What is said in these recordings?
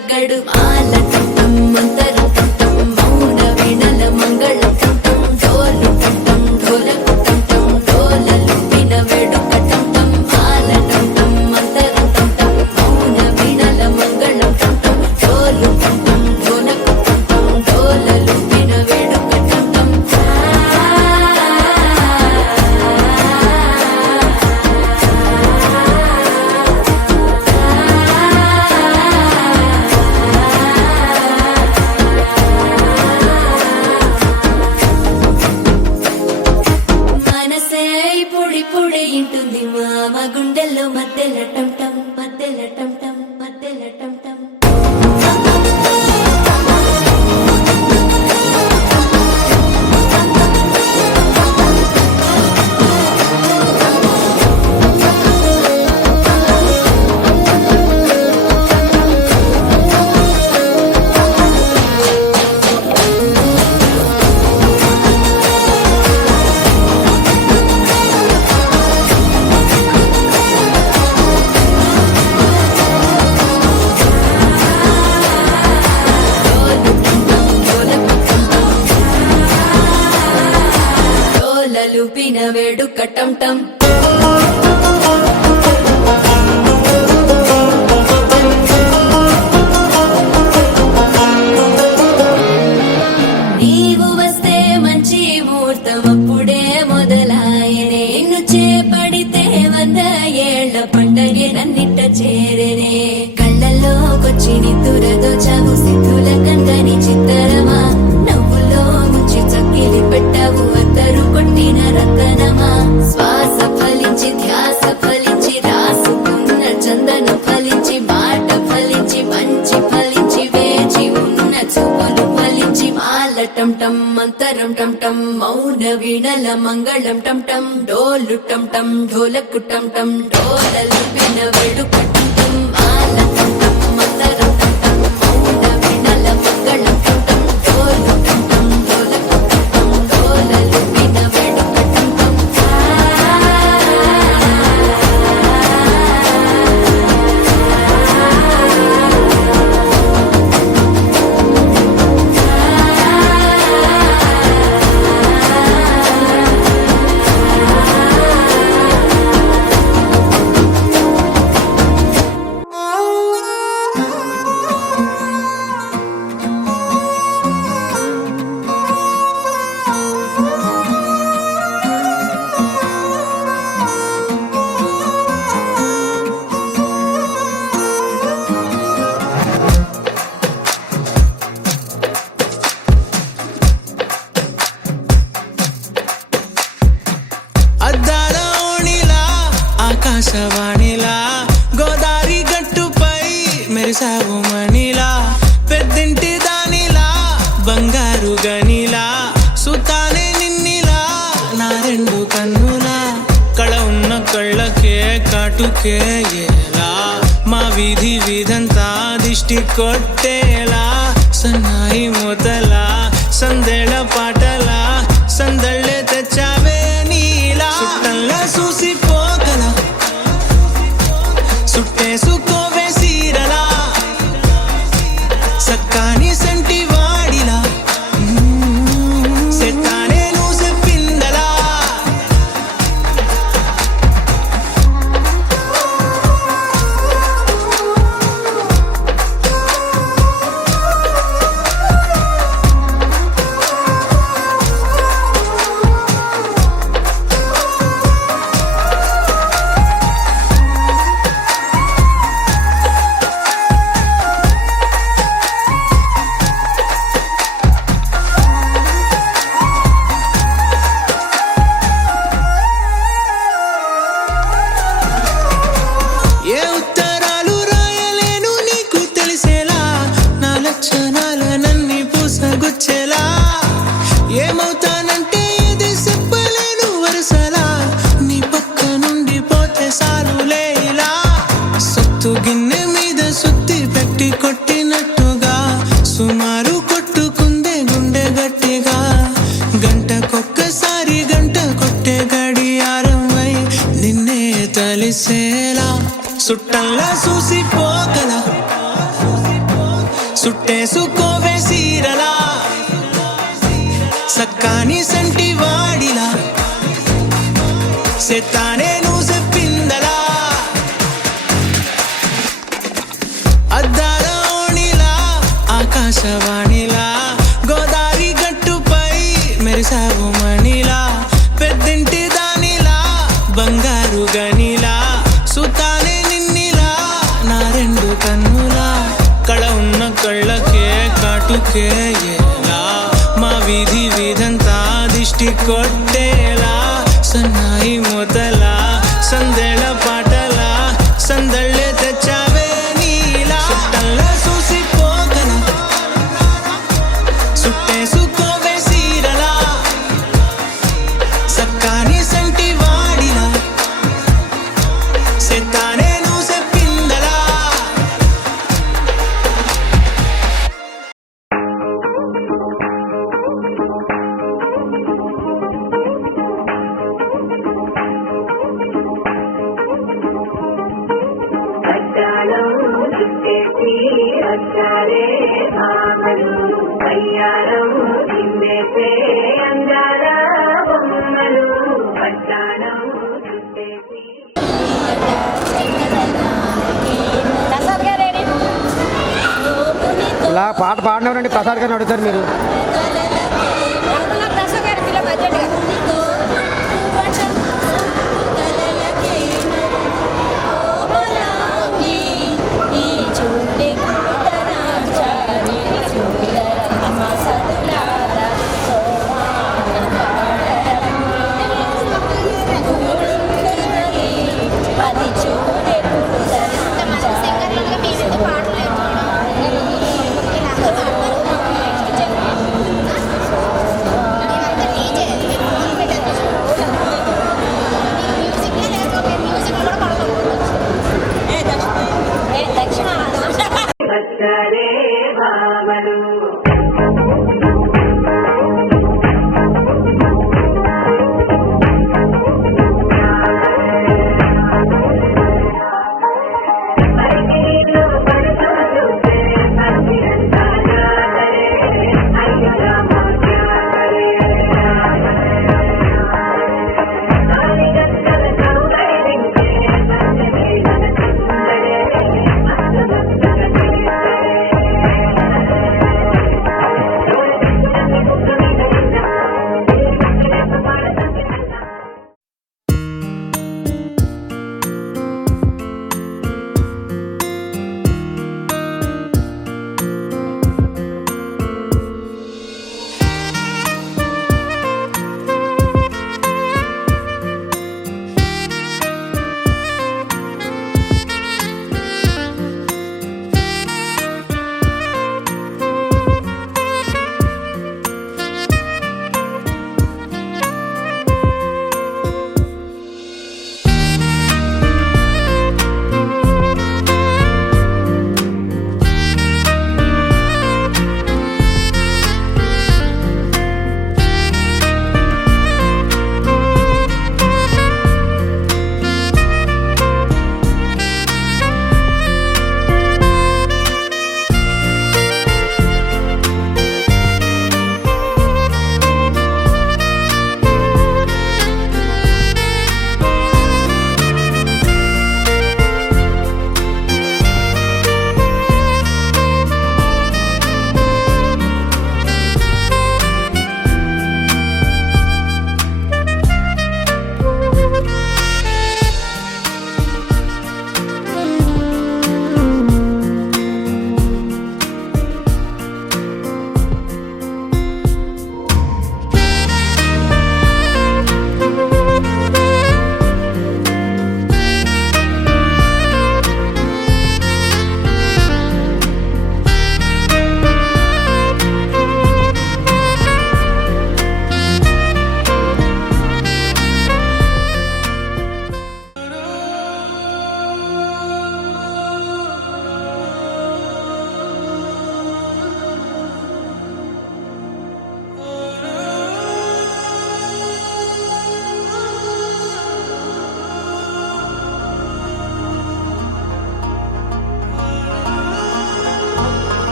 తగ్గడు మాల టం మంతరం టం మౌన వీణల మంగళం టం డోలు టం ఢోలకు టం డోలలు విన వేడుక టం మాల టం మంతరం టం మౌన వీణల మంగళం టం డోలు టం ఢోలకు టం డోలలు విన వేడుక టం మనసే పొడి పొడి ఇంటుంది మామ గుండెల్లో మధ్యల టం టం మధ్యల టం టం మధ్యల టం టం లూపిన వేడుక టం టం నీవు వస్తే మంచి ముహూర్తం అప్పుడే మొదలాయనే నిన్ను చేపడితే 100 ఏళ్ల పండగే నన్నిట్ట చేరనే కళ్ళల్లోకొచ్చి నిద్దురదో చావు సిద్ధుల కందని చిత్తరమా నవ్వులో ముంచి చక్కిలి పెట్టావు అద్దరు కొట్టిన రతనమా శ్వాస ఫలించి ధ్యాస ఫలించి రాసుకున్న చందన ఫలించి మాట ఫలించి మంచి ఫలించి వేచి ఉన్న చూపులు ఫలించి మాల టం టం మంతరం టం టం మౌన వీణల మంగళం టం టం డోలు టం టం ఢోలకు టం టం డోలలు విన వేడుక టం టం మాల టం టం మంతరం టం టం మౌన వీణల మంగళం టం టం డోలు టం టం ఢోలకు టం టం డోలలు విన వేడుక టం టం అద్దాల ఓణిలా ఆకాశవాణిలా గోదారి గట్టుపై మెరిసావు మణిలా పెద్దింటి దానిలా బంగారు గనిలా సుతానే నిన్నిలా నా రెండు కన్నులా కళ ఉన్న కళ్ళకే కాటుకే ఎలా మా వీధి వీధంతా దిష్టి కొట్టేలా సన్నాయి మూతలా సందేళ పాటలా సందళ్ళే తెచ్చావే నీలా సుట్టంలా చూసిపోగల సుట్టేసుకోవే సీరలా సక్కాని సంటి వాడిలా సెత్తానే నువ్వు చెప్పిందలా ఏ ఉత్తరాలు రాయలేను నీకు తెలిసేలా నా లక్షణాలనన్నీ పూసగుచ్చేలా ఏమవుతానంటే ఇది చెప్పలేను వరుసలా నీ పక్క నుండి పోతే సారులే ఇలా సత్తు గిన్నె మీద సుత్తి పెట్టి కొట్టినట్టుగా సుమారు కొట్టుకుందే గుండె గట్టిగా గంటకొక్కసారి గంట కొట్టే గడియారమై నిన్నే తలిసేలా సుట్టంలా చూసిపోగల సుట్టేసుకోవే సీరలా సక్కాని సంటి వాడిలా సెత్తానే నువ్వు చెప్పిందలా అద్దాల ఓణిలా ఆకాశవాణిలా గోదావరి గట్టుపై మెరిసావు మణిలా పెద్దింటి దానిలా బంగారు గనిలా సుతానే నిన్నిలా నా రెండు కన్నులా కళ ఉన్న కళ్ళకే కాటుకే ఎలా మా వీధి వీధంతా దిష్టి కొట్టేలా సన్నాయి మొదలా సందెళ పాటలా సందళ్ళే తెచ్చావే నీలా చుట్టల్లా చూసిపోగల సుట్టేసుకోవే సీరలా సక్కాని సంటి వాడిలా సెత్తానే నువ్వు చెప్పిందలా అద్దాలో చుట్టేసి అద్దాలే భామలు కయ్యారం చిందేసే అందాల బొమ్మలు అద్దాలో చుట్టేసి ఇలా పాట పాడినవరండి ప్రసాద్ గారిని అడుగుతారు మీరు.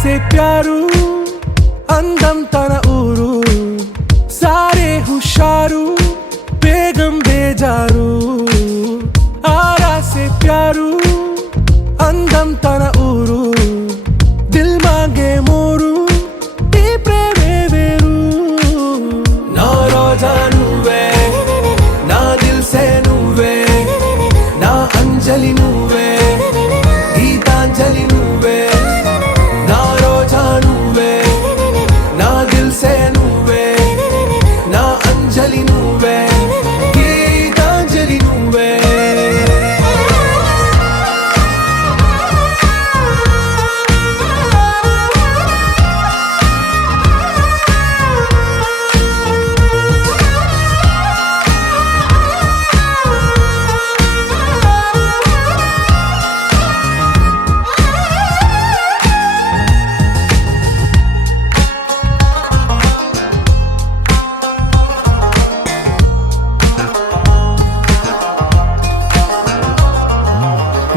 से प्यारू అందం తన ఊరు సారే హుషారు బేగం బేజారు ఆరా సే ప్యారు అందం తన ఊరు దిల్ మాంగే మోరు ఈ ప్రేమే వేరు నా రోజా నువ్వే నా దిల్ సే నువ్వే నా అంజలి నువ్వే గీతాంజలి నువ్వే నా రోజా నువ్వే నా దిల్ సే నువ్వే నా అంజలి నువ్వే గీతాంజలి నువ్వే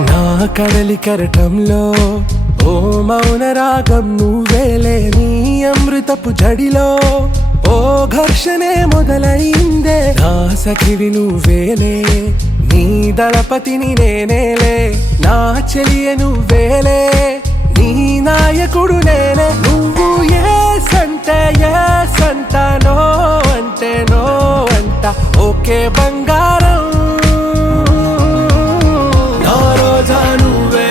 నా కడలి కరటంలో ఓ మౌన రాగం నువ్వేలే నీ అమృతపు జడిలో ఓ ఘర్షణే మొదలైందే నా సఖివి నువ్వేలే నీ దళపతిని నేనేలే నా చెలియ నువ్వేలే నీ నాయకుడు నేనే నువ్వు ఏ సంట నో అంటే నో అంట ఓకే బంగారం నా రోజా నువ్వే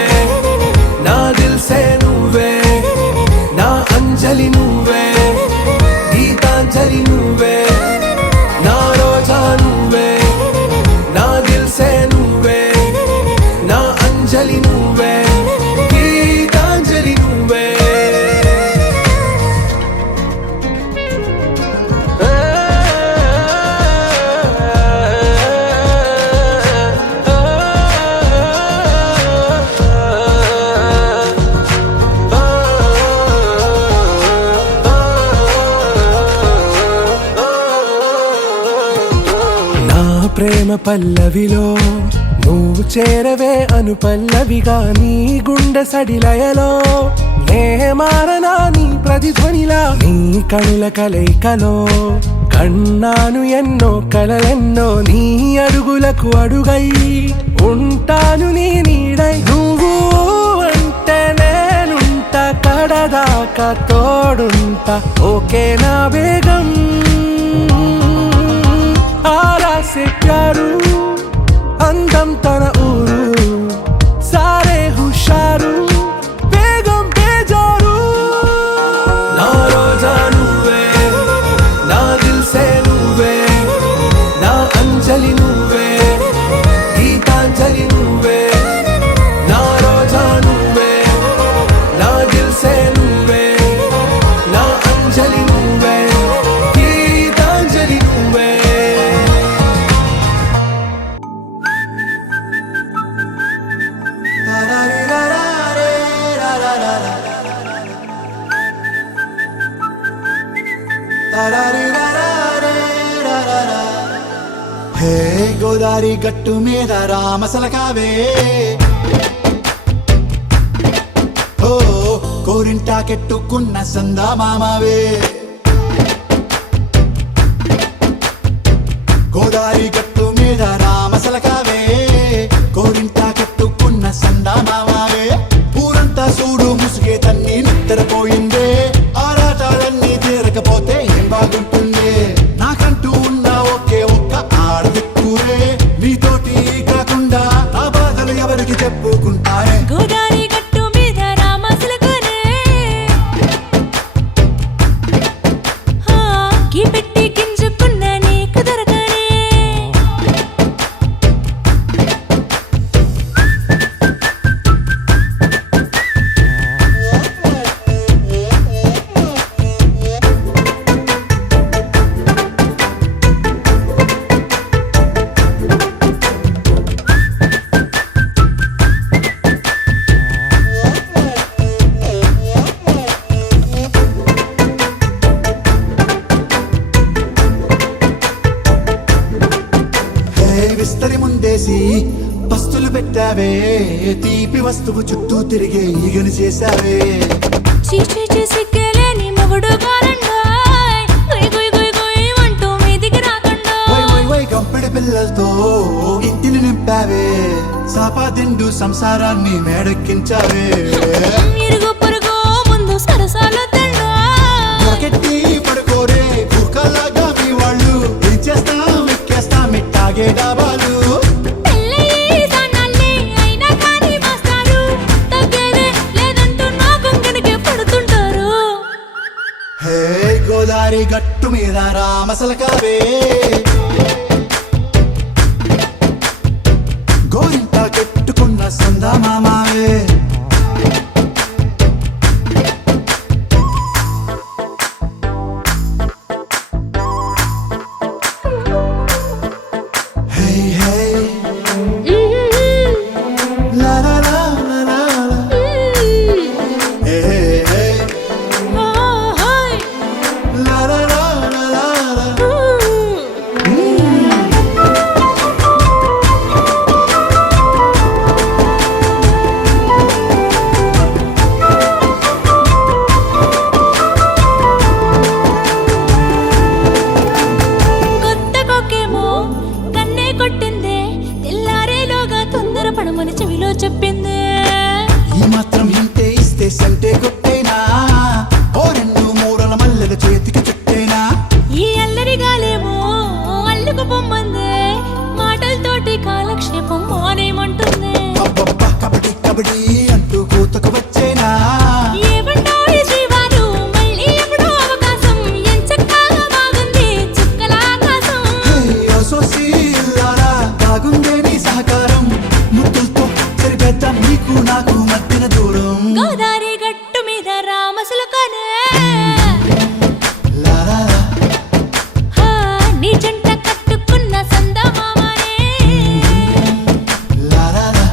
నా దిల్ సే నువ్వే నా అంజలి నువ్వే గీతాంజలి నువ్వే నా రోజా నువ్వే నా దిల్ సే నువ్వే నా అంజలి నువ్వే గీతాంజలి నువ్వే నా ప్రేమ పల్లవిలో నువ్వు చేరవే అను పల్లవిగా నీ గుండె సడిలయలో నే మారనా నీ ప్రతిధ్వనిలా నీ కనుల కలయికలో కన్నాను ఎన్నో కలలెన్నో నీ అడుగులకు అడుగై ఉంటాను నీ నీడై నువ్వు అంటే నేనుంట కడదాకా తోడుంటా ఓకే నా వేగం ఆరా సే ప్యారు అందం తన ఊరు సారే హుషారు బేగం బేజారు నా రోజా నువ్వే నా దిల్ సే నువ్వే నా అంజలి నువ్వే గీతాంజలి నువ్వే నా రోజా నువ్వే నా దిల్ సే నువ్వే నా అంజలి నువ్వే గీతాంజలి నువ్వే హే గోదారి గట్టు మీద రామసలకావే ఓ కోరింటాకెట్టుకున్న సందా మామావే గోదారి గట్టు మీద రామసలకావే కోరింటాకెట్టుకున్న సందా మామావే ఊరంతా చూడు ముసుగే తన్ని నిద్రపోయిందే ఆరాటాలన్నీ తీరకపోతే ఏం బాగుంటుంది నాకంటూ ఉన్న ఒకే ఒక్క ఆడదిక్కురే నీతోటి కాకుండా నా బాధలు ఎవరికి చెప్పుకుంటారే గోదారి గట్టు మీద రామసులకునే గీ పెట్టి గింజుకున్న నీకు దొరకనే విస్తరి ముందేసి పస్తులు పెట్టావే తీపి వస్తువు చుట్టూ తిరిగే ఈగను చేశావే చీ సంసారాన్ని మేడెక్కించావే ఇరుగు పొరుగు ముందు సరసాలు తండా మొరకెట్టి పడుకోరే కుక్కలాగా మీ వాళ్ళు ఏం చేస్తాం ఎక్కేస్తాం ఇట్టాగే డాబాలు పెళ్ళయి సన్నాళ్ళే అయినా కానీ మాస్తారు తగ్గేదే లేదంటూ నా కొంగనికే పడుతుంటారు హే గోదారి గట్టు మీద రామసలకావే గోరింట కట్టుకున్న సందా మామావే హే హే లా లా లా లా లా లా. హే హే హే లా లా లా లా లా లా. కొత్త కొక్కేమో కన్నే కొట్టిందే తెల్లారేలోగా తొందరపడమని చెవిలో చెప్పిందే ఈ మాత్రం ఇంటే ఇస్తే సంటే కొట్టేనా ఓ రెండు మూరల మల్లెల చేతికి చుట్టేనా ఈ అల్లరి గాలేమో అల్లుకు పొమ్మందే మాటలతోటి కాలక్షేపం మానేమంటుందే అబ్బబ్బా కబడ్డీ కబడ్డీ అంటూ కూతకు వచ్చేనా ఏమంటారు శ్రీవారు మళ్ళీ ఎప్పుడో అవకాశం ఎంచక్కా బాగుంది చుక్కల ఆకాశం హే అసోసి ఇల్లారా బాగుందే నీ సహకారం ముద్దులతో సరిపెద్దాం నీకు నాకు మధ్యన దూరం గోదారి గట్టు మీద రామసులకనే లా లా లా. నీ జంట కట్టుకున్న సందమామనే లా లా లా.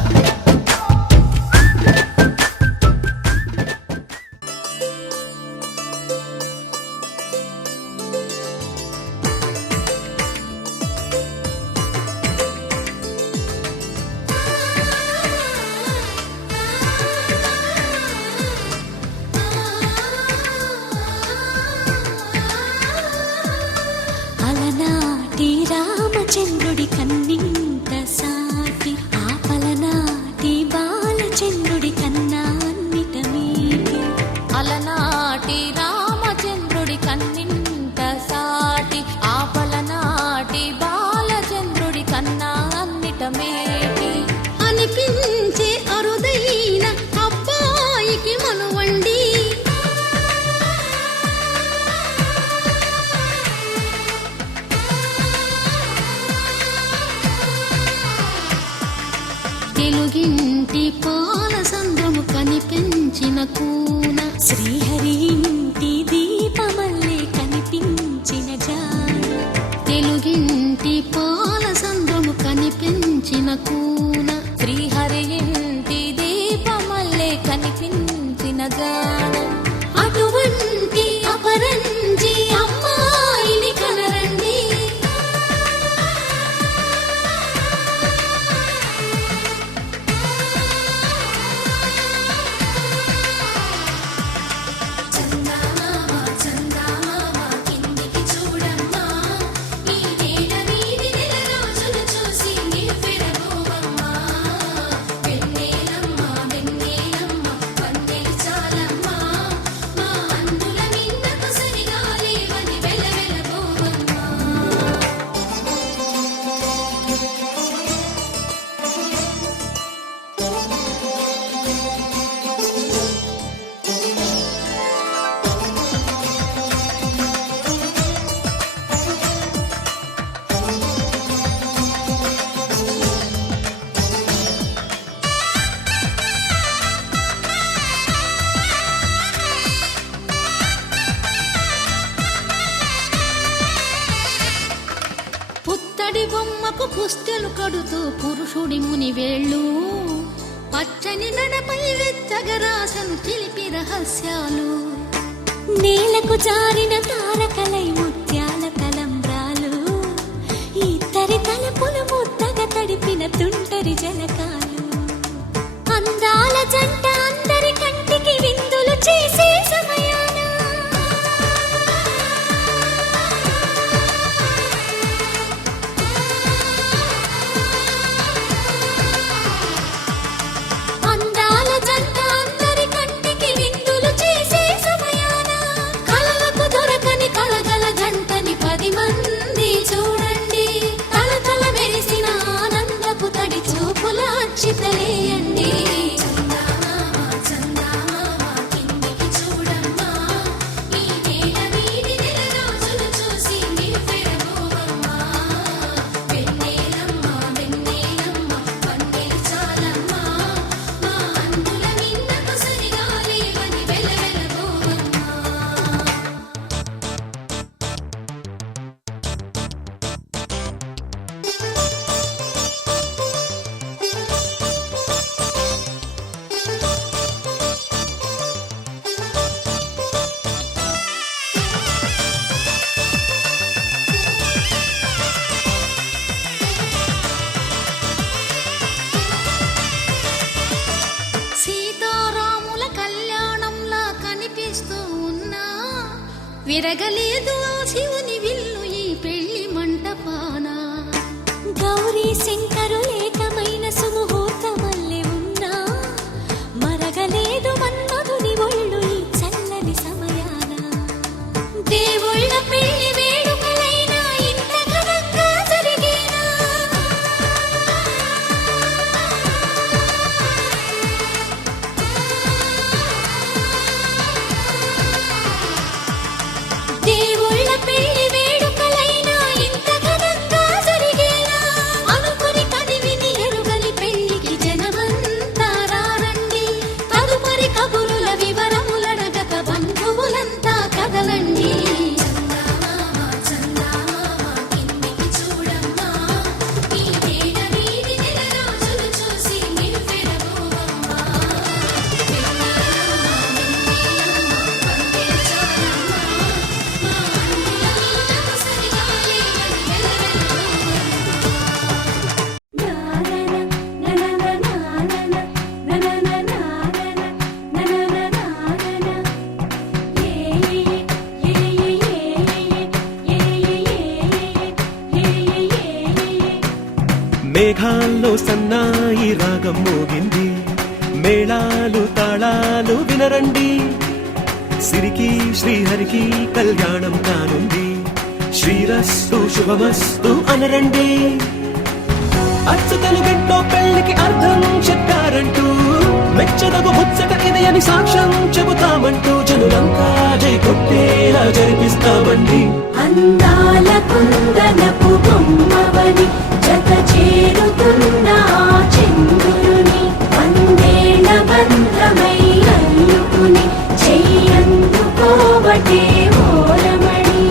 అలనాటి రామచంద్రుడి కన్నింత సాటి ఆపలనాటి బాలచంద్రుడి కన్నా అన్నిట మీటి అలనాటి రామచంద్రుడి కన్నింత సాటి ఆపలనాటి బాలచంద్రుడి కన్నా అన్నిట మేటి అనిపించే అరుదైన అబ్బాయికి మనువండి తెలుగింటి పాల సంద్రము కనిపించిన కూన శ్రీహరి ఇంటి దీపమల్లే కనిపించిన జాన తెలుగింటి పాల సంద్రము కనిపించిన కూన శ్రీహరి ఇంటి దీపమల్లే కనిపించిన జాన అటువంటి అపరంజి అమ్మాయిని కనరండి కిందికి చూడమ్మా ఈ నేల మీది నెల రోజులు చూసి నివ్వెరబోవమ్మా వెన్నెలమ్మ వెన్నెలమ్మ వన్నెలు చాలమ్మా మా అందుల నిన్నకు సరిగా లేవని వెలవెలబోవమ్మా పుత్తడి బొమ్మకు పుస్తెలు కడుతూ పురుషుడి ముని వేళ్ళు పచ్చని నడపై వెచ్చగరాసను చిలిపి రహస్యాలు నేలకు జారిన తారకలై ముత్యాల తలంబ్రాలు ఇద్దరి తలపులు ముద్దగా తడిపిన తుంటరి జలకాలు అందాల జంట అందరి కంటికి విందులు చేసే సమయాన విరగలేదు ఆ శివుని విల్లు ఈ పెళ్లి మంటపాన గౌరీ శంకరు ఏకమైన సుముహూర్తమల్లె ఉన్నా మరగలేదు మన్మధుని ఒళ్ళు ఈ చల్లని సమయాన దేవుళ్ళ పెళ్లి వేడుకలైనా ఇంత ఘనంగా జరిగేనా దేవుళ్ళ పెళ్లి వేడుకలైనా ఇంత ఘనంగా జరిగేనా అనుకుని కదివిని ఎరుగని పెళ్లికి జనమంతా రారండి తదుపరి కబురుల వివరములడగక బంధువులంతా కదలండి చందమామ కిందికి చూడమ్మా ఈ వేడ వీధి నెల రోజులు చూసి నివ్వెరబోవమ్మా మేఘాల్లో సన్నాయి రాగం మోగింది మేళాలు తాళాలు వినరండి సిరికి శ్రీహరికి కళ్యాణం కానుంది శ్రీరస్తు శుభమస్తు అనరండి అచ్చు తెలుగింటో పెళ్లికి అర్థం చెప్పారంటూ మెచ్చదగు ముచ్చట ఇది అని సాక్ష్యం చెబుతామంటూ జనులంతా జై కొట్టేలా జరిపిస్తామండి అందాల కుందనపు బొమ్మవని జత చేరుతున్న ఆ చంద్రుని వందేళ్ల బంధమై అల్లుకుని చెయ్యందుకోవటే ఓరమణి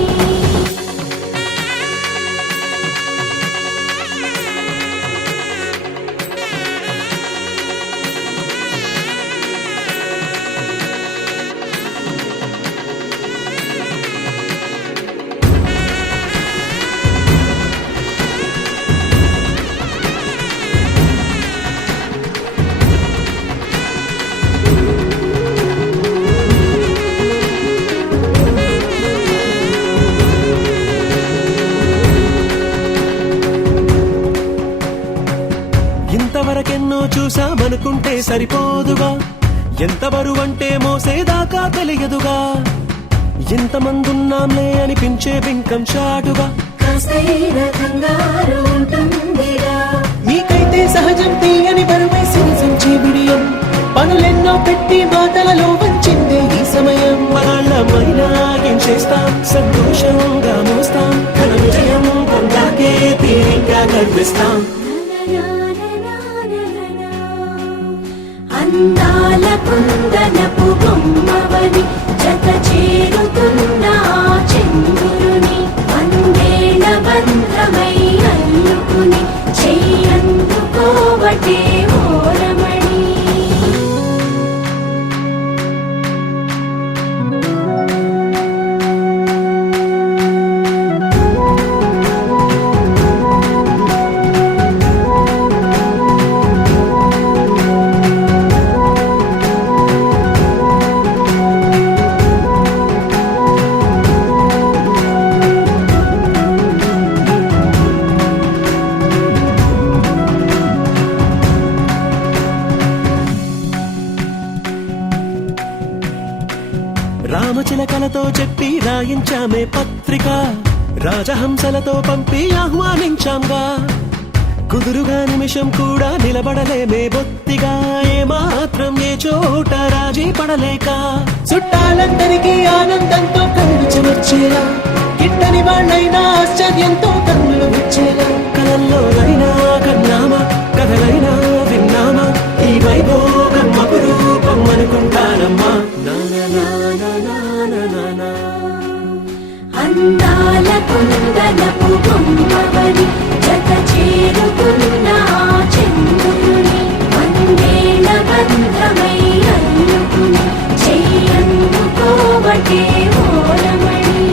ఇంతవరకెన్నో చూసామనుకుంటే సరిపోదుగా ఎంత బరువంటే మోసేదాకా తెలియదుగా ఇంతమందున్నాంలే అనిపించే బింకం చాటుగా కాస్తైన కంగారు ఉంటుందిరా మీకైతే సహజం తీయని బరువై సంచే బిడియం పనులెన్నో పెట్టి మాటలలో వంచిందే ఈ సమయం మనాళ్ళమైనా ఏం చేస్తాం సంతోషంగా మోస్తాం ఘన విజయం పొందాకే తీరిగ్గా కనిపిస్తాం అందాల కుందనపు బొమ్మవని జత చేరుతున్న ఆ చంద్రుని వందేళ్ల బంధమై అల్లుకుని చెయ్యందుకోవటే ఓరమణి రామచిలకలతో చెప్పి రాయించామే పత్రిక రాజహంసలతో పంపి ఆహ్వానించాంగా కుదురుగా నిమిషం కూడా నిలబడలేమే బొత్తిగా ఏమాత్రం ఏ చోట రాజీ పడలేక చుట్టాలందరికీ ఆనందంతో కళ్ళు చెమర్చేలా గిట్టని వాళ్ళైనా ఆశ్చర్యంతో కన్నులు వచ్చేలా కలల్లోనైనా కన్నామా కథలైనా విన్నామా ఈ వైభోగం అపురూపం అనుకుంటానమ్మా అందాల కుందనపు బొమ్మవని జత చేరుతున్న ఆ చంద్రుని వందేళ్ల బంధమై అల్లుకుని చెయ్యందుకోవటే ఓరమణి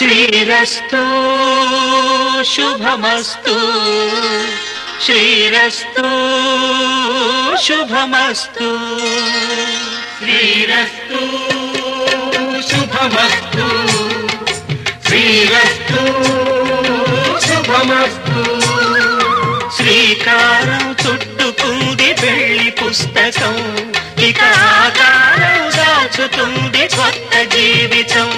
శ్రీరస్తు శుభమస్తు శ్రీరస్తు శుభమస్తు శ్రీరస్తు శుభమస్తు శ్రీరస్తు శుభమస్తు శ్రీకారం చుట్టుకుంది పెళ్లి పుస్తకం ఇక ఆకారం దాచుతుంది కొత్త జీవితం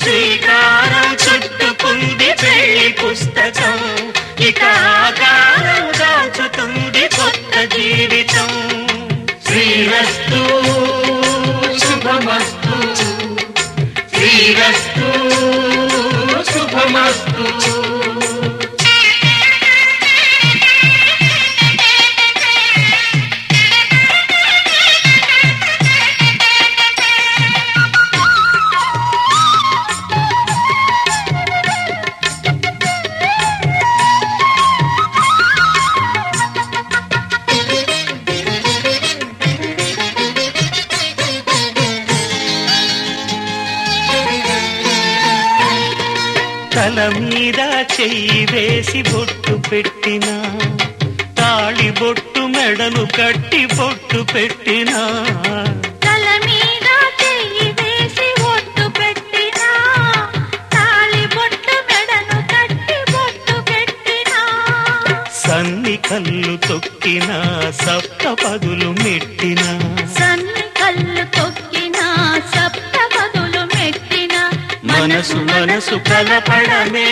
శ్రీకారం చుట్టుకుంది పెళ్లి పుస్తకం ఇక ఆకారం దాచుతుంది కొత్త జీవితం శ్రీరస్తు శుభమస్తు శ్రీరస్తు శుభమస్తు తల మీద చెయ్యి వేసి బొట్టు పెట్టినా తాళి బొట్టు మెడను కట్టి బొట్టు పెట్టినా తల మీద చెయ్యి వేసి బొట్టు పెట్టినా తాళి బొట్టు మెడను కట్టి బొట్టు పెట్టినా సన్ని కళ్ళు తొక్కినా సప్త పదులు మెట్టినా సన్ని కళ్ళు తొక్కినా సప్త పదులు మెట్టినా మనసు మనసు కలపడమే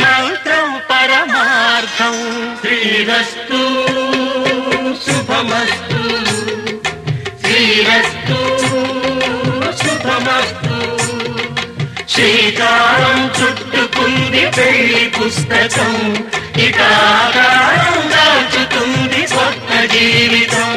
మంత్రం పరమార్థం శ్రీరస్తు శుభమస్తు శ్రీరస్తు శుభమస్తు శ్రీకారం చుట్టుకుంది పెళ్లి పుస్తకం ఇక ఆకారం దాచుతుంది కొత్త జీవితం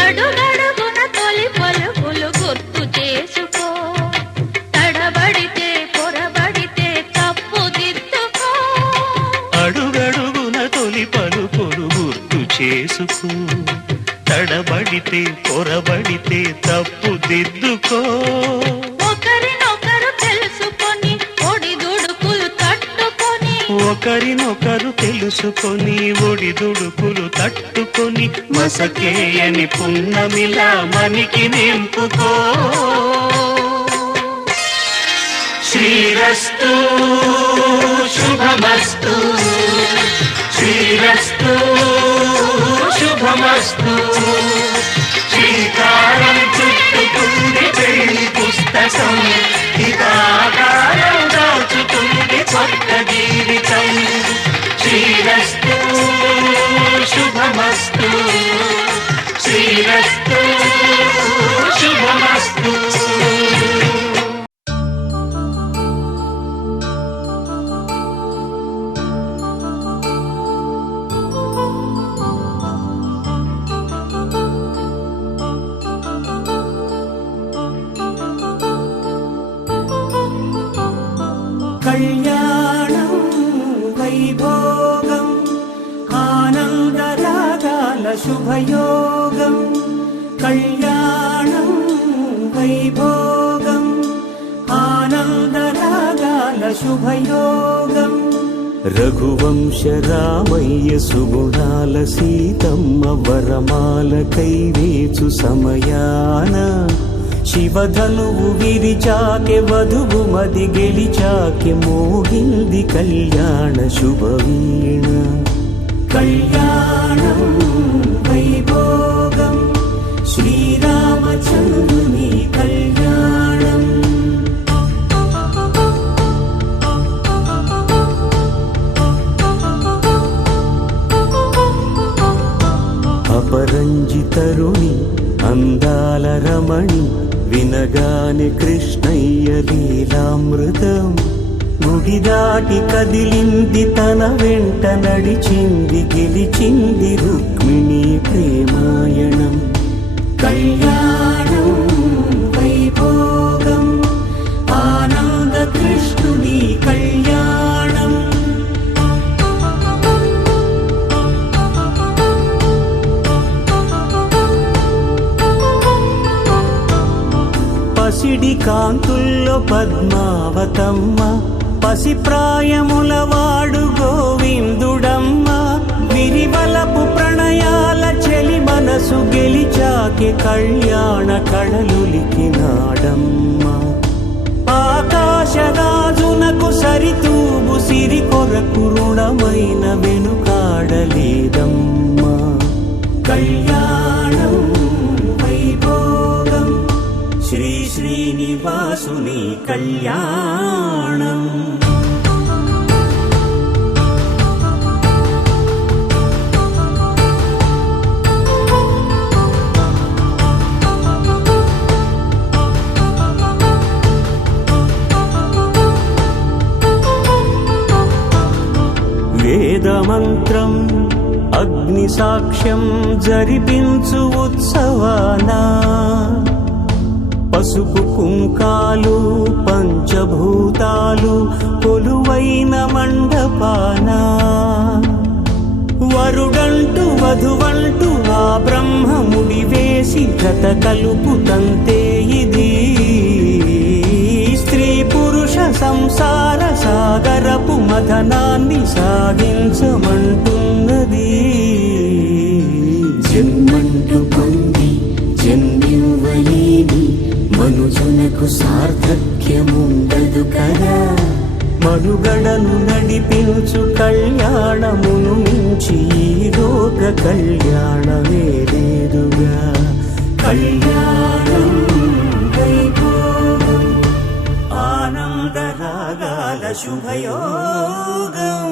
అడుగడుగున తొలి పలుకులు గుర్తు చేసుకో తడబడితే పొరబడితే తప్పు దిద్దుకో అడుగడుగున తొలి పలుకులు గుర్తు చేసుకో తడబడితే పొరబడితే తప్పు దిద్దుకో ఒకరినొకరు తెలుసుకొని ఒడిదుడుకులు తట్టుకొని ఒకరినొకరు తెలుసుకొని ఒడిదుడుకులు తట్టుకొని మసకేయని పున్నమిలా మనికి నింపుకో శ్రీరస్తు శుభమస్తు శ్రీరస్తు శుభమస్తు శ్రీకారం చుట్టుకుంది పెళ్లి పుస్తకం ఇక ఆకారం దాచుతుంది కొత్త జీవితం శ్రీరస్తు శుభమస్తు శ్రీరస్తు శుభమస్తు కళ్యాణం వైభోగం ఆనందరాగాల శుభయోగం కళ్యాణం వైభోగం ఆనందరాగాల శుభయోగం రఘువంశ రామయ్య సుగుణాల సీతమ్మ వరమాల కైవేచు సమయాన శివధనువు విరిచాకె వధువు మది గెలిచాకె మోగింది కళ్యాణ శుభవీణ కళ్యాణం వైభోగం శ్రీరామచంద్రుని కళ్యాణం అపరంజి తరుణి అందాల రమణి వినగానే కృష్ణయ్య లీలామృతం గుడి దాటి కదిలింది తన వెంట నడిచింది గెలిచింది రుక్మిణి ప్రేమాయణం కళ్యాణం వైభోగం ఆనంద కృష్ణుని కళ్యాణం పసిడి కాంతుల్లో పద్మావతమ్మ పసిప్రాయముల వాడు గోవిందుడమ్మ విరివలపు ప్రణయాల చెలి మనసు గెలిచాకే కళ్యాణ కళలులికినాడమ్మ ఆకాశరాజునకు సరితూగు సిరి కొరకు రుణమైన వెనుకాడలేదమ్మా కళ్యాణం వైభోగం శ్రీ శ్రీనివాసుని కళ్యాణం వేదమంత్రం అగ్ని సాక్ష్యం జరిపించు ఉత్సవానా పసుపు కుంకాలు పంచభూతాలు కొలువైన మండపానా వరుడంటూ వధువంటూ ఆ బ్రహ్మముడి వేసి జత కలుపుతంతే ఇది స్త్రీ పురుష సంసార సాగరపు మథనాన్ని సాగించమంటున్నది జన్మంటూ పొంది జన్మివ్వలేని మనుజునకు సార్థక్యముండదు కదా మనుగడను నడిపించు కళ్యాణమును మించి ఈ లోక కళ్యాణమే లేదుగా కళ్యాణం వైభోగం ఆనందరాగాల శుభయోగం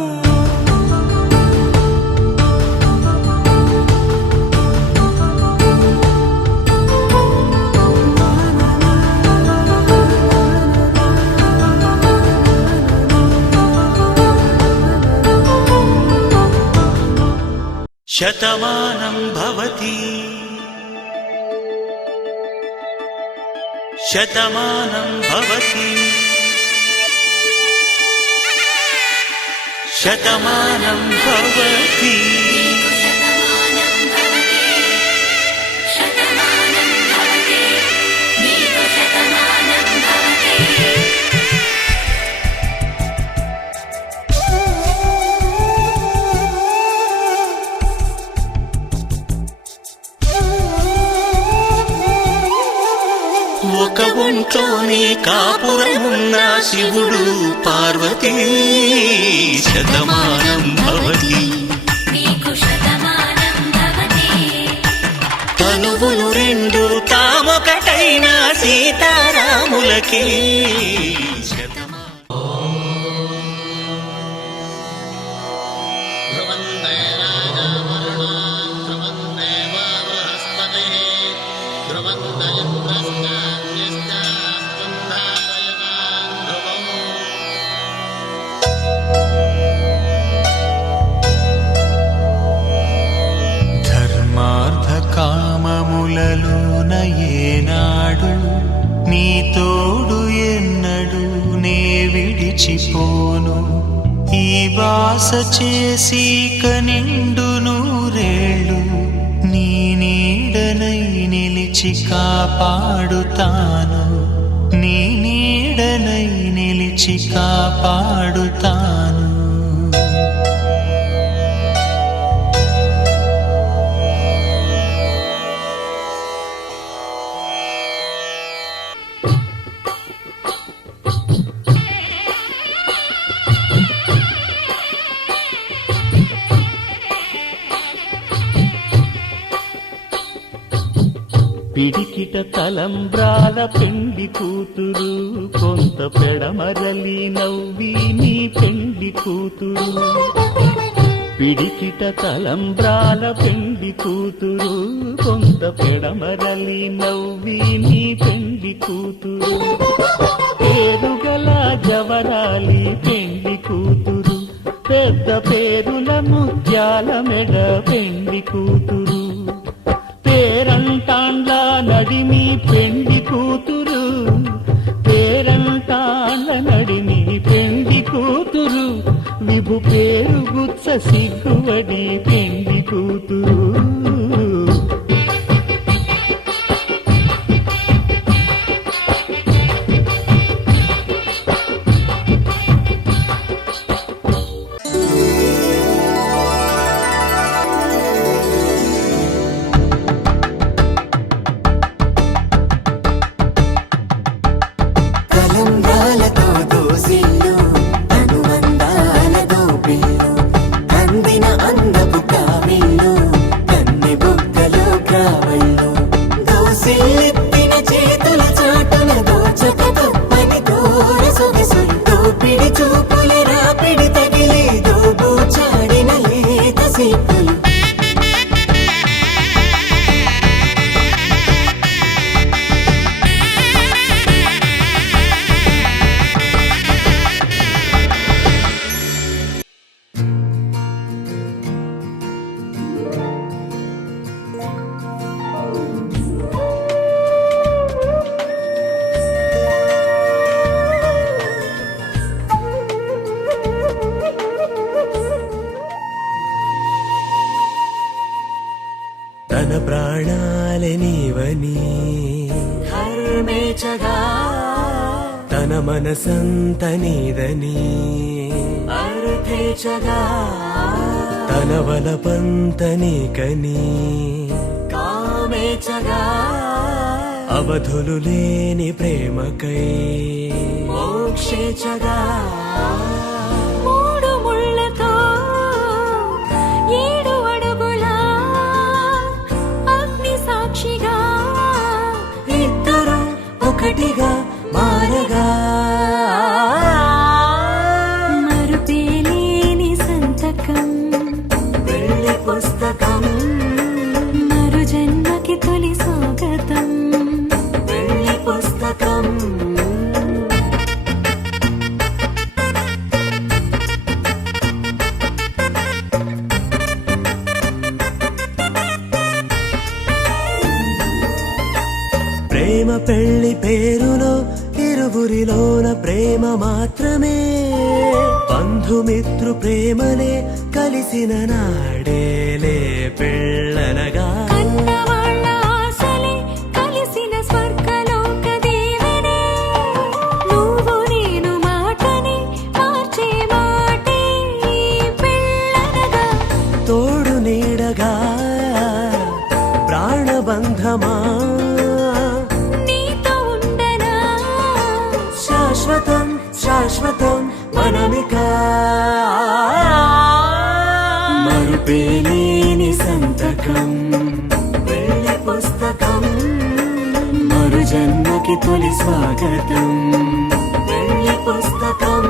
శతమానం భవతి శతమానం భవతి శతమానం భవతి ఒక ఒంట్లోనే కాపురమున్న శివుడు పార్వతీ శతమానం భవతి తనువులు రెండు తామొకటైన సీతారాములకి కామములలోన ఏనాడు నీ తోడు ఎన్నడు నే విడిచిపోను ఈ బాస చేసి కనిండు నూరేళ్ళు నీ నీడనై నిలిచి కాపాడుతాను నీ నీడనై నిలిచి కాపాడుతాను పిడికిట తలంబ్రాల పెండి కూతురు కొంత పెడమరలి నవ్వి నీ పెండి కూతురు పిడికిట తలంబ్రాల పెండి కూతురు కొంత పెడమరలి నవ్వి నీ పెండి కూతురు పేరుగల జవరాలి పెండి కూతురు పెద్ద పేరుల ముత్యాల మెడ పెండి కూతురు పేరంటాండ్ల నడిమి పెండి కూతురు పేరంటాండ్ల నడిమి పెండి కూతురు విభు పేరు గుత్స సిగ్గువడి పెండి కూతురు తలంబ్రాలతో దోసిల్లు అనుబంధాలతో పిల్లు అందిన అందపు కావిల్లు కన్నె బుగ్గలో గ్రావళ్ళు దోసిల్లెత్తిన చేతుల చాటున దోచక తప్పని దూర సొగసులు దోపిడి చూపుల రాపిడి తగిలి దోబూచాడిన లేత సీపులు తన ప్రాణాలే నీవని హర్మేచగా తన మనసంత నీదని అర్థేచగా తన వలపంత నీకని కామేచగా అవధులు లేని ప్రేమకై మోక్షేచగా మూడు ముళ్ళతో 7 అడుగుల అగ్ని సాక్షిగా ఇద్దరు ఒకటిగా మారగా మరుపేలేని సంతకం వెళ్ళి పుస్తకం మరు జన్మకి తొలి స్వాగతం వెళ్ళి పుస్తకం ప్రేమ పెళ్లి పేరులో ఇరువురిలోన ప్రేమ మాత్రమే బంధుమిత్రు ప్రేమనే కలిసిన నాడేలే పెళ్ళనగా కన్నవాళ్ళ ఆశలే కలిసిన స్వర్గలోక దేవనే నువ్వు నేను మాటని మార్చే మాటే పెళ్ళనగా తోడు నీడగా ప్రాణబంధమా నీతో ఉండనా శాశ్వతం శాశ్వతం మనమిక మరుపేలేని సంతకం వెళ్ళి పుస్తకం మరు జన్మకి తొలి స్వాగతం వెళ్ళి పుస్తకం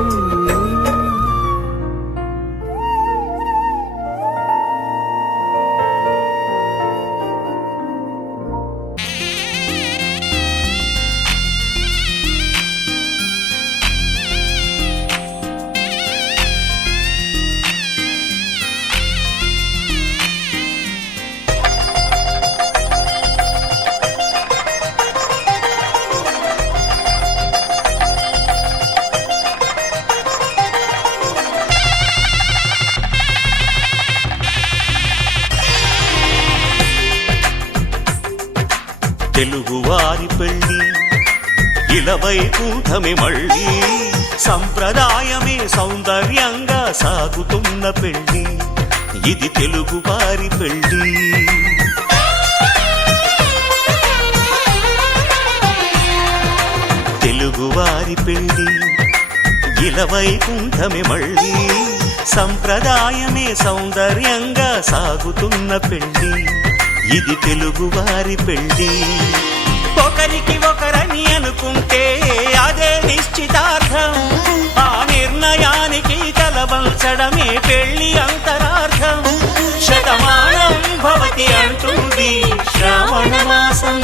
తెలుగువారి పెళ్ళి ఇలవైకుంఠమి మళ్ళీ సంప్రదాయమే సౌందర్యంగా సాగుతున్న పెళ్ళి ఇది తెలుగువారి పెళ్ళి తెలుగువారి పెళ్ళి ఇలవైకుంఠమి మళ్ళీ సంప్రదాయమే సౌందర్యంగా సాగుతున్న పెళ్ళి ఇది తెలుగువారి పెళ్ళి ఒకరికి ఒకరని అనుకుంటే అదే నిశ్చితార్థం ఆ నిర్ణయానికి తలవంచ పంచడమే పెళ్లి అంతరార్థం. శతమానం భవతి అంటుంది శ్రావణ మాసం.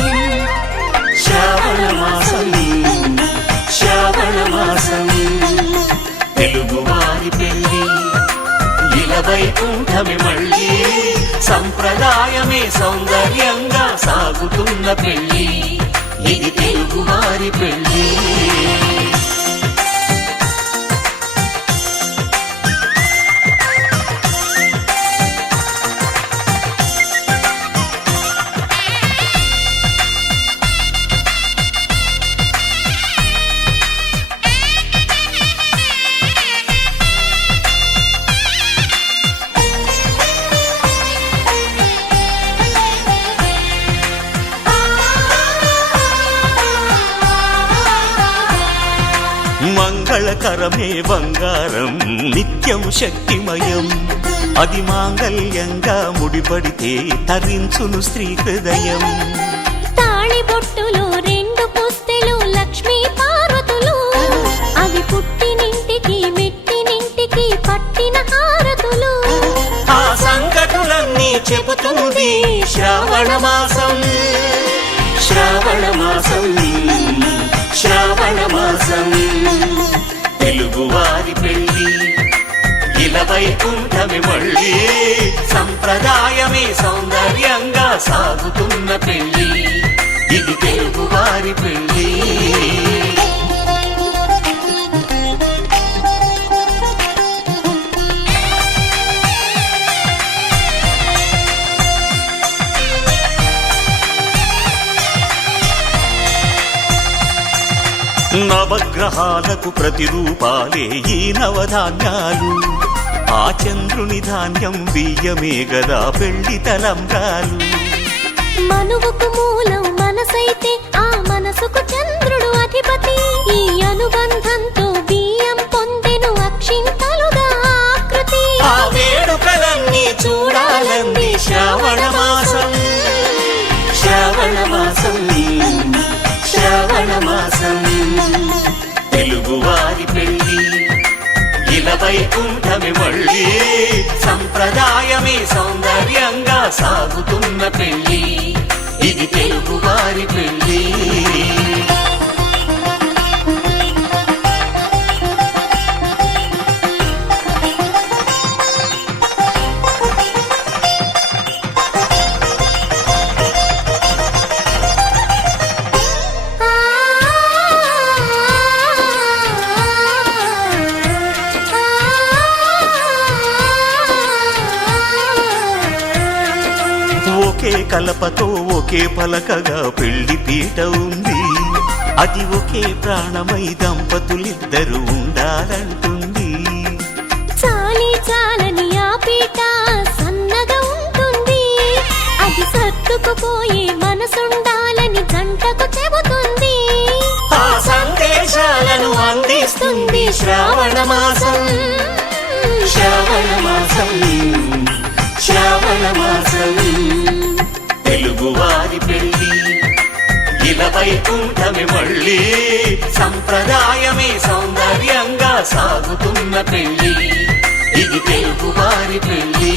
శ్రావణ మాసం, శ్రావణ మాసం, తెలుగువారి పెళ్లి ఇలవైకుంఠమే మళ్ళీ. సంప్రదాయమే సౌందర్యంగా సాగుతున్న పెళ్లి, ఇది తెలుగువారి పెళ్లి. మంగళకరమే బంగారం నిత్యం శక్తిమయం. అది మాంగళ్యంగా ముడిపడితే తరించును స్త్రీ హృదయం. తాళిబొట్టులు రెండు పుస్తెలు లక్ష్మీ పార్వతులు, అవి పుట్టినింటికి మెట్టినింటికి పట్టిన హారతులు. ఆ సంగతులన్నీ చెబుతుంది శ్రావణ మాసం. శ్రావణ మాసం, శ్రావణ మాసం, తెలుగువారి పెళ్లి ఇలవైకుంఠమే మళ్ళీ. సంప్రదాయమే సౌందర్యంగా సాగుతున్న పెళ్లి, ఇది తెలుగువారి పెళ్లి. నవగ్రహాలకు ప్రతిరూపాలే ఈ నవధాన్యాలు. ఆ చంద్రుని ధాన్యం బియ్యమే గదా పెళ్లి తలంబ్రాలు. మనువుకు మూలం మనసైతే ఆ మనసుకు చంద్రుడు అధిపతి. ఈ అనుబంధంతో బియ్యం పొందెను అక్షింతలుగా ఆకృతి. ఆ వేడుకలన్నీ చూడాలంది శ్రావణ మాసం. శ్రావణ మాసం, శ్రావణ మాసం, తెలుగువారి పెళ్లి ఇలవైకుంఠమే మళ్ళీ. సంప్రదాయమే సౌందర్యంగా సాగుతున్న పెళ్లి, ఇది తెలుగువారి పెళ్లి. ఒకే కలపతో ఒకే పలకగా పెళ్లి పీట ఉంది. అది ఒకే ప్రాణమై దంపతులిద్దరూ ఉండాలంటుంది. చాలి చాలని ఆ పీట సన్నగా ఉంటుంది. అది సర్దుకుపోయే మనసుండాలని జంటకు చెబుతుంది. ఆ సందేశాలను అందిస్తుంది శ్రావణ మాసం. శ్రావణ మాసం, శ్రావణ మాసం, తెలుగువారి పెళ్లి ఇలవైకుంఠమే మళ్ళీ. సంప్రదాయమే సౌందర్యంగా సాగుతున్న పెళ్లి, ఇది తెలుగువారి పెళ్లి.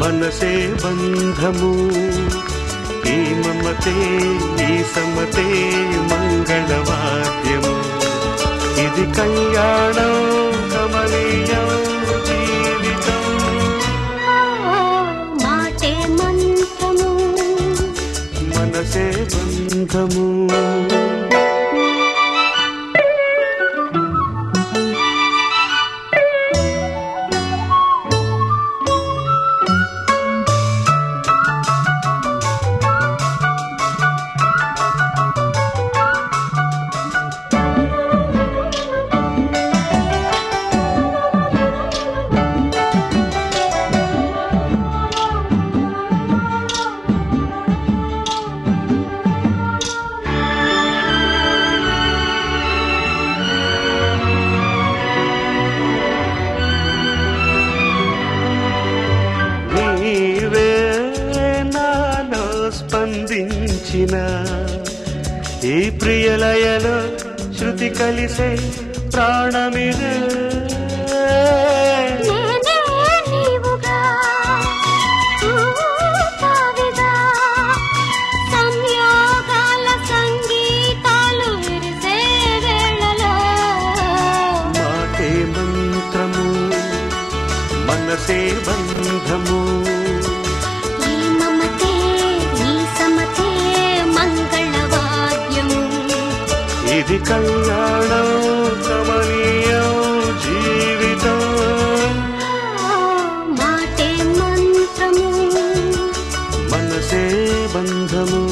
మనసే బంధము ఈ మమతే ఈ సమతే మంగళవాద్యము ఇది కళ్యాణం కమనీయం జీవితం మాటే మంత్రము మనసే బంధము స్పందించిన ఈ ప్రియలయలో శృతి కలిసే ప్రాణమిదే నీవుగా కావిగా సంయోగాల సంగీతాలు విరిసే వేళలో మాటే మంత్రము మనసే బంధము ఈ మమతే ఈ సమతే మంగళవాద్యము ఇది కళ్యాణం కమనీయం జీవితం మాటే మంత్రము మనసే బంధము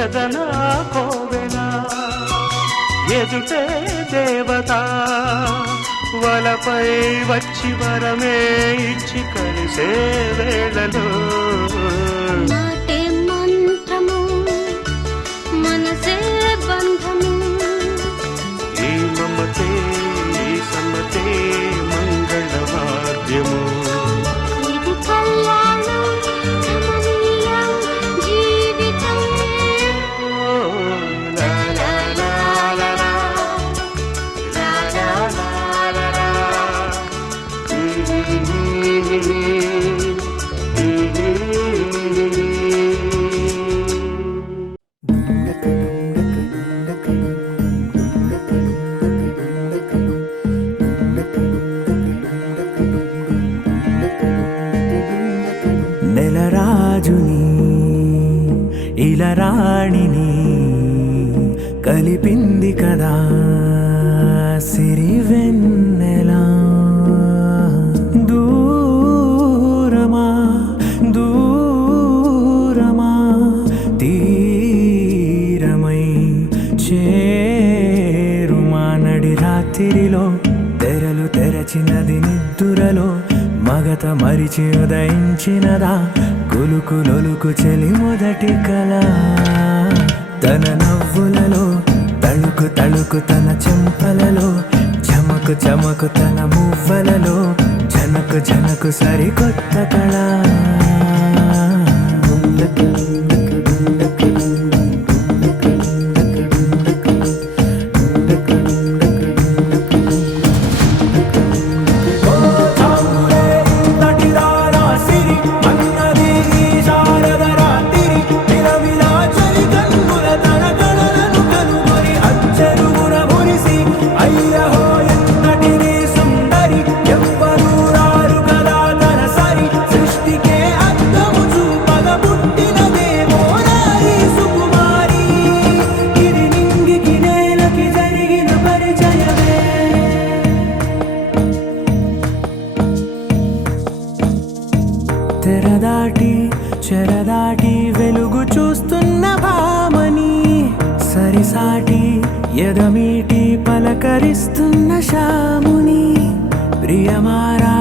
ఎదనా కోవెనా ఎదుటే దేవత వలపై వచ్చి వరమే ఇచ్చి కలిసే వేళలో మాటే మంత్రము మనసే బంధము ఈ మమతే ఈ సమతే మంగళవాద్యము ఇది కళ్యాణం కమనీయం జీవితం లా లా లా లా లా. లా లా లా లా లా. నెలరాజుని ఇలరాణిని కలిపింది కదా సిరివెన్నెలా దూరమా దూరమా తీరమై చేరుమా నడి రాత్రిలో తెరలు తెరచినది నిద్దురలో మగత మరిచి ఉదయించినదా కులుకులొలుకు చెలి మొదటి కళ తన నవ్వులలో తళుకు తళుకు తన చెంపలలో చమకు చమకు తన మువ్వలలో జనకు జనకు సరికొత్త కళ సృష్టికే అర్థము చూపగ పుట్టినదేమో రాయి సుకు సాటి ఎదమీటి పలకరిస్తున్న శాముని ప్రియమారా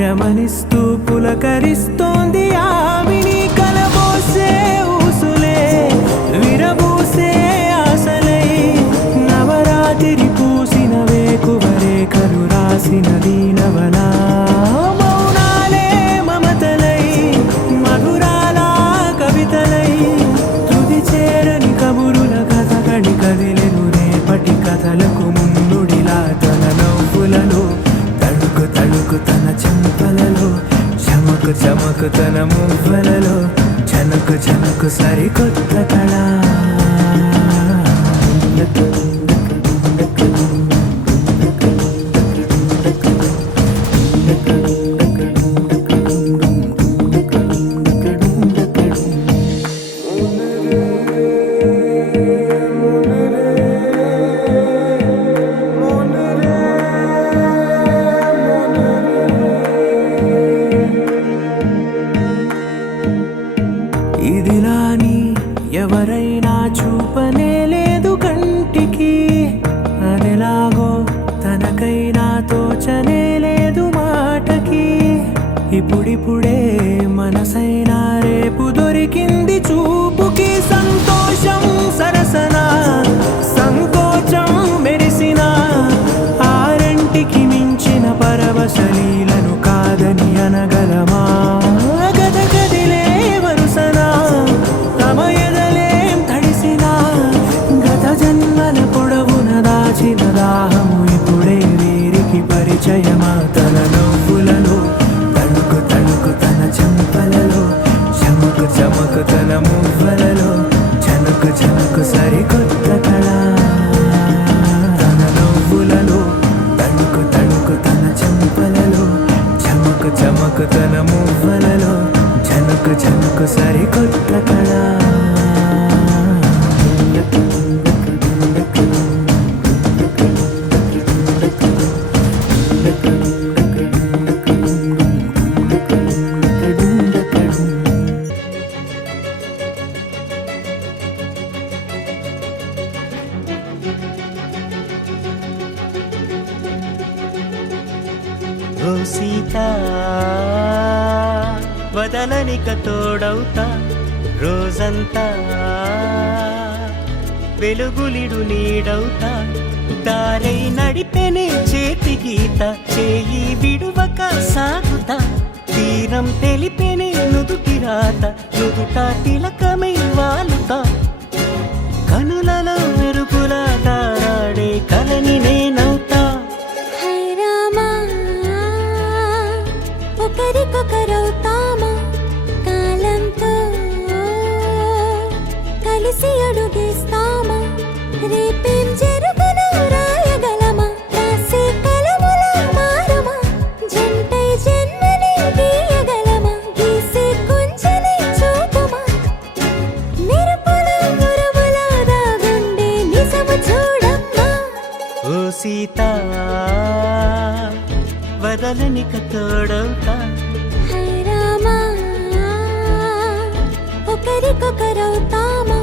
గమనిస్తూ పులకరిస్తోంది ఆవిని కలబోసే ఊసులే విరబూసే ఆశలై నవరాత్రి పూసిన వేకువరే కలు రాసిన దీనవనా మౌనాలే మమతలై మధురాల కవితలై తుది చేరని కబురుల కథకడి కదిలెను రేపటి కథలకు ముందుడిలా తన నవ్వులలో తడుకు తడుకు తన చెంపలలో చమకు చమకు తన మువ్వలలో చనకు చనకు సరికొత్త కళ ఇదిలాని ఎవరైనా చూపనే లేదు కంటికి అదెలాగో తనకైనా తోచనే లేదు మాటకి ఇప్పుడిప్పుడే మనసైనా రేపు దొరికింది చూపుకి సంతోషం సరసన సంకోచం మెరిసిన ఆరంటికి మించిన పరవశలీలను కాదని అనగలమా గద గదిలే వరుసన తమ ఎదలేం తడిసినా గత జన్మల పొడవున దాచిన దాహము ఇప్పుడే వీరికి పరిచయమా తన నవ్వులలో తడుకు తడుకు తన చెంపలలో చమకు చమకు తన మువ్వలలో చనుకు చనుకు సరికొత్త కళ తన నవ్వులలో తడుకు తడుకు తన చెంపలలో చమకు చమకు తన మువ్వలలో చనుకు చనుకు సరికొత్త కళ ఓ సీత వదలనిక తోడవుతా రోజంతా వెలుగులిడు నీడవుతా దారై నడిపెనే చేతి గీత చేయి విడువక సాగుతా తీరం తెలిపెనే నుదుటి రాత నుదుట తిలకమై వాలుతా కనులలో మెరుపులా తారాడే కలని నేనవుతా హై రామా ఒకరికొకరవుతామా కాలంతో కలిసి అడుగేస్తామా రేపేం జరుగునో రాయగలమా రాసే కలముల మారమా జంటై జన్మని గీయగలమా గీసే కొంచెని చూపుమా మెరుపుల మురుముల దాగుండే నిజము చూడమ్మా ఓ సీత వదలనిక తోడవుతా హై రామా ఒకరికొకరవుతామా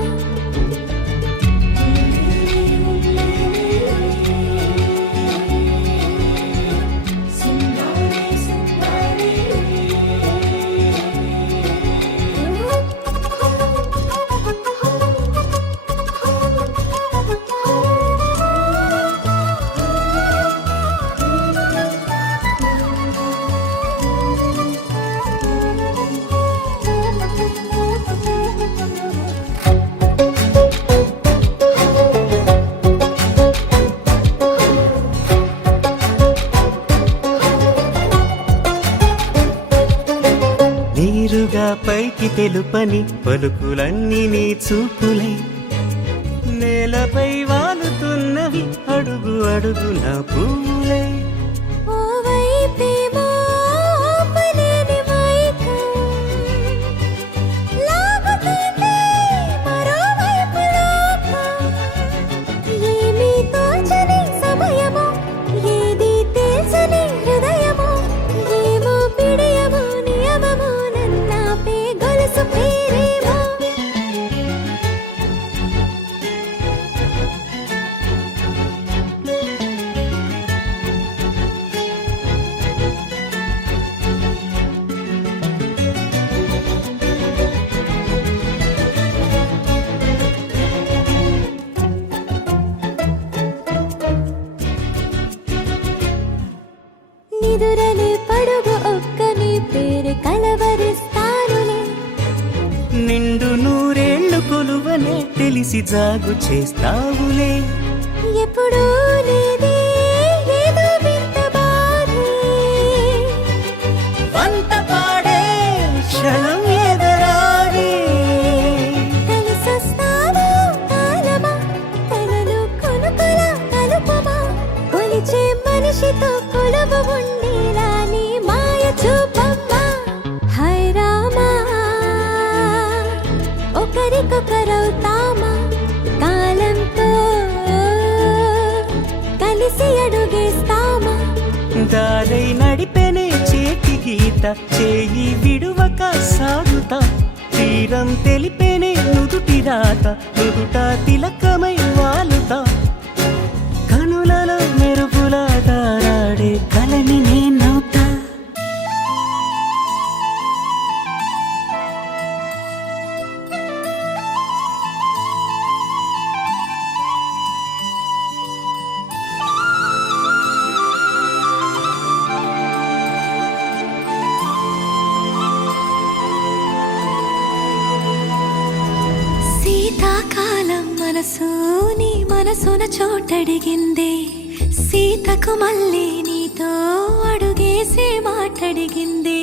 నీరుగా పైకి తెలుపని పలుకులన్నీ నీ చూపులై నేలపై వాలుతున్నవి అడుగు అడుగు నా పూలై ఓ వైపేమో ఆపలేని మైకం లాగుతుంది మరోవైపు లోకం ఏమీ తోచని సమయమో ఏది తేల్చని హృదయమో ఏమో పిడియమో నియమమో నన్నాపే గొలుసు పేరేమో జాగు చేస్తావులే. ఎప్పుడూ లేదే ఏదో వింత బాధే, వంత పాడే క్షణం ఎదరాడే. కలిసొస్తావా కాలమా, తనలో కొనుకలా కలుపమా, కొలిచే మనిషితో కొలువు ఉండేలా నీ మాయ చూపమ్మా. హై రామా, ఒకరికొకరవుతామా, కాలంతో కలిసి అడుగేస్తామా. దారై నడిపెనే చేతి గీత, చేయి విడువక సాగుతా. తీరం తెలిపెనే నుదుటి రాత, నుదుట తిలకమై వాలుతా. కనులలో మెరుపులా తారాడే కలని నేనవుతా. శీతాకాలం మనసు నీ మనసున చోటడిగిందే, సీతకు మళ్ళీ నీతో అడుగేసే మాటడిగిందే.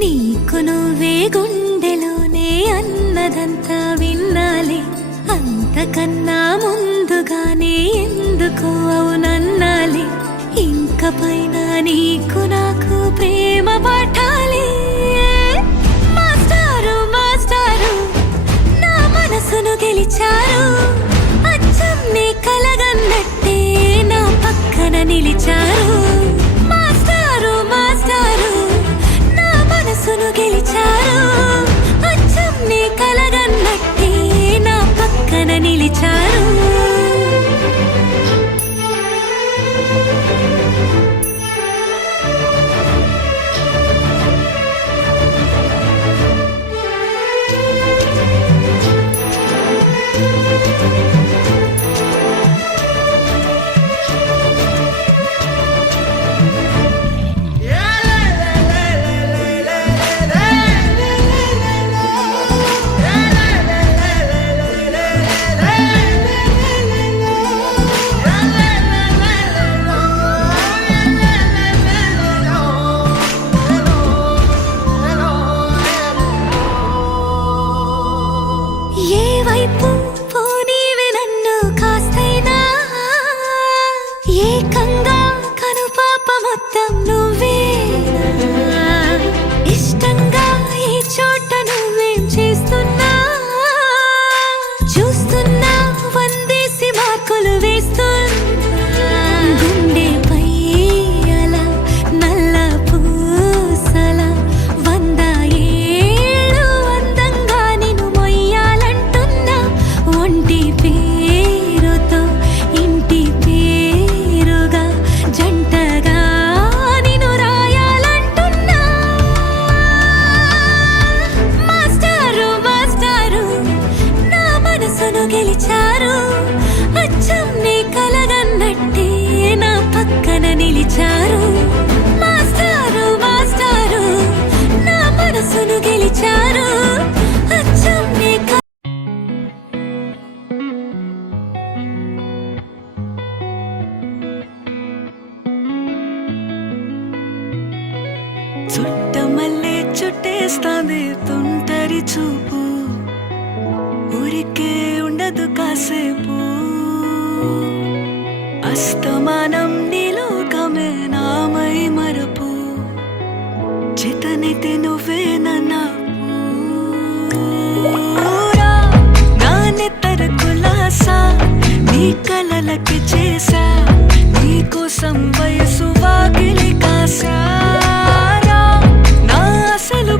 నీకు నువ్వే గుండెలోనే అన్నదంతా విన్నాలి, అంతకన్నా ముందుగానే ఎందుకు అవునన్నాలి. ఇంక పైన నీకు నాకు ప్రేమ పాఠాలి. మాస్టారు మాస్టారు నా మనసును గెలిచారు, అచ్చం నీ కలగన్నట్టే నా పక్కన నిలిచారు. మాస్టారు మాస్టారు నా మనసును గెలిచారు, అచ్చం నీ కలగన్నట్టే నా పక్కన నిలిచారు. ఏ వైపు పోనీవి నన్ను కాస్తైనా, ఏకంగా కనుపాప మొత్తం నువ్వేనా. ఇష్టంగా ఈ చోట నువ్వేం చేస్తున్నా, చూస్తున్నా వందేసి మార్కులు వేస్తున్నా. గుండెపై అలా నల్ల పూసల 100 ఏళ్ళు అందంగా నిన్ను మొయ్యాలంటున్నా. ఒంటి పేరుతో ఇంటి పేరుగా జంటగా నిన్ను రాయాలంటున్నా. మాస్టారు మాస్టారు నా మనసును గెలిచారు, అచ్చం నీ కలగన్నట్టే నా పక్కన నిలిచారు. మాస్టారు మాస్టారు నా మనసును గెలిచారు, అచ్చం నీ చుట్టమల్లే చుట్టేస్తాంది తుంటరి చూపు, ఊరికే ఉండదు కాసేపు. అస్తమానం నీలోకమే నామై మరపు, చితనైతే నువ్వే నూరా. నా నెత్తర కులాసా నీ కలలకి చేసా, నీకోసం వయసు వాకిలి కాసారా. నా అసలు